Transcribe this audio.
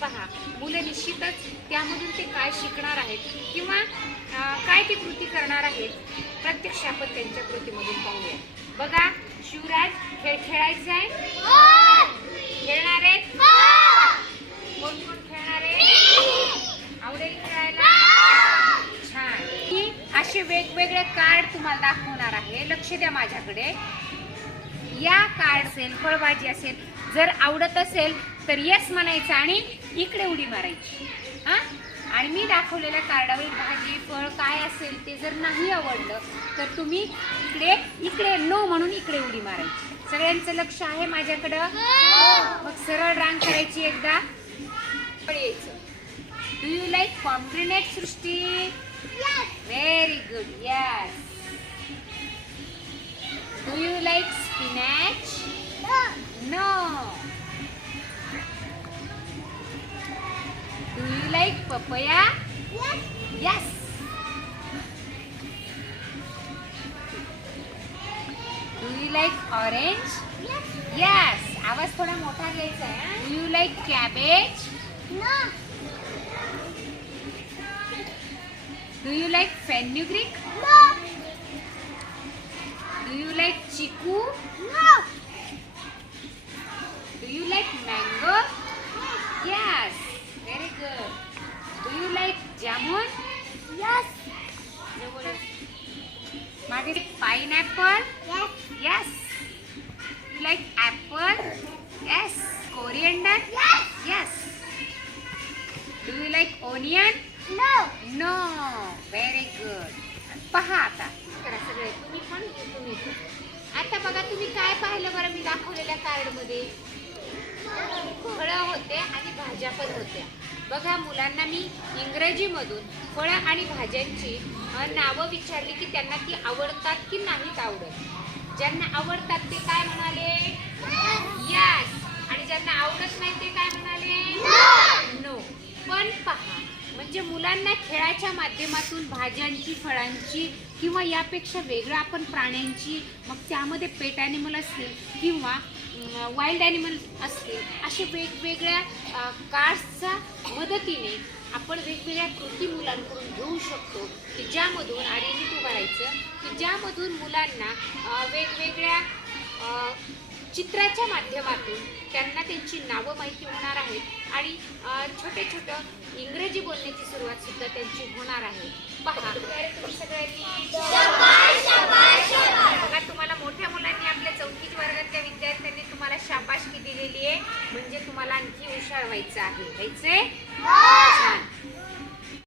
पहा मुलं निश्चितच त्यामधून ते काय शिकणार आहेत किंवा काय ती कृती करणार आहेत प्रत्यक्ष आपण त्यांच्या कृतीमधून पाहूया. बघा शिवराज खेळ खेळायचा आहे? खेळणार आहेत? कोण कोण खेळणार आहे? आवडेल खेळायला? छान. मी असे वेगवेगळे कार्ड तुम्हाला दाखवणार आहे. लक्ष द्या माझ्याकडे. या कार्ड असेल फळभाजी असेल जर आवडत असेल तर येस म्हणायचं आणि इकडे उडी मारायची. हा? आणि मी दाखवलेल्या कार्डावरील भाजी फळ काय असेल ते जर नाही आवडलं तर तुम्ही इकडे इकडे नो म्हणून इकडे उडी मारायची. सगळ्यांचं लक्ष आहे माझ्याकडं? मग सरळ रांग करायची एकदा. यायचं do you like pomegranate Srishti very good yes papaya? Yes do you like orange yes आवाज थोडा मोठा घ्यायचा आहे do you like cabbage do you like fenugreek do you like chikoo do you like mango yes you like jamun मागे pineapple Yes. You like apple? Yes. Coriander? Yes. Do you like onion? No. Very good. पहा आता करा सगळे तुम्ही पण तुम्ही. आता बघा तुम्ही काय पाहिलं बरं मी दाखवलेल्या कार्डमध्ये फळं होते आणि भाज्या पण होत्या बघा मुलांना मी इंग्रजीमधून फळं आणि भाज्यांची नावं विचारली की त्यांना ती आवडतात की नाहीत आवडत? ज्यांना आवडतात ते काय म्हणाले? यस आणि ज्यांना आवडत नाही ते काय म्हणाले? नो पण पहा म्हणजे मुलांना खेळाच्या माध्यमातून भाज्यांची फळांची किंवा यापेक्षा वेगळं आपण प्राण्यांची मग त्यामध्ये पेट ॲनिमल असतील किंवा वाईल्ड ॲनिमल असतील असे वेगवेगळ्या कार्सच्या मदतीने आपण वेगवेगळ्या कृती मुलांकडून घेऊ शकतो. की ज्यामधून आणि हे राहायचं की ज्यामधून मुलांना वेगवेगळ्या चित्राच्या माध्यमातून त्यांना त्यांची नावं माहिती होणार आहेत आणि छोटे छोटं इंग्रजी बोलण्याची सुरुवात सुद्धा त्यांची होणार आहे. पहा. तुम्ही सगळ्यांनी बघा तुम्हाला मोठ्या मुलांनी आपल्या चौथी वर्गातल्या विद्यार्थ्यांनी तुम्हाला शाबासकी दिलेली आहे. म्हणजे तुम्हाला आणखी हुशार व्हायचं आहे. व्हायचंय? छान.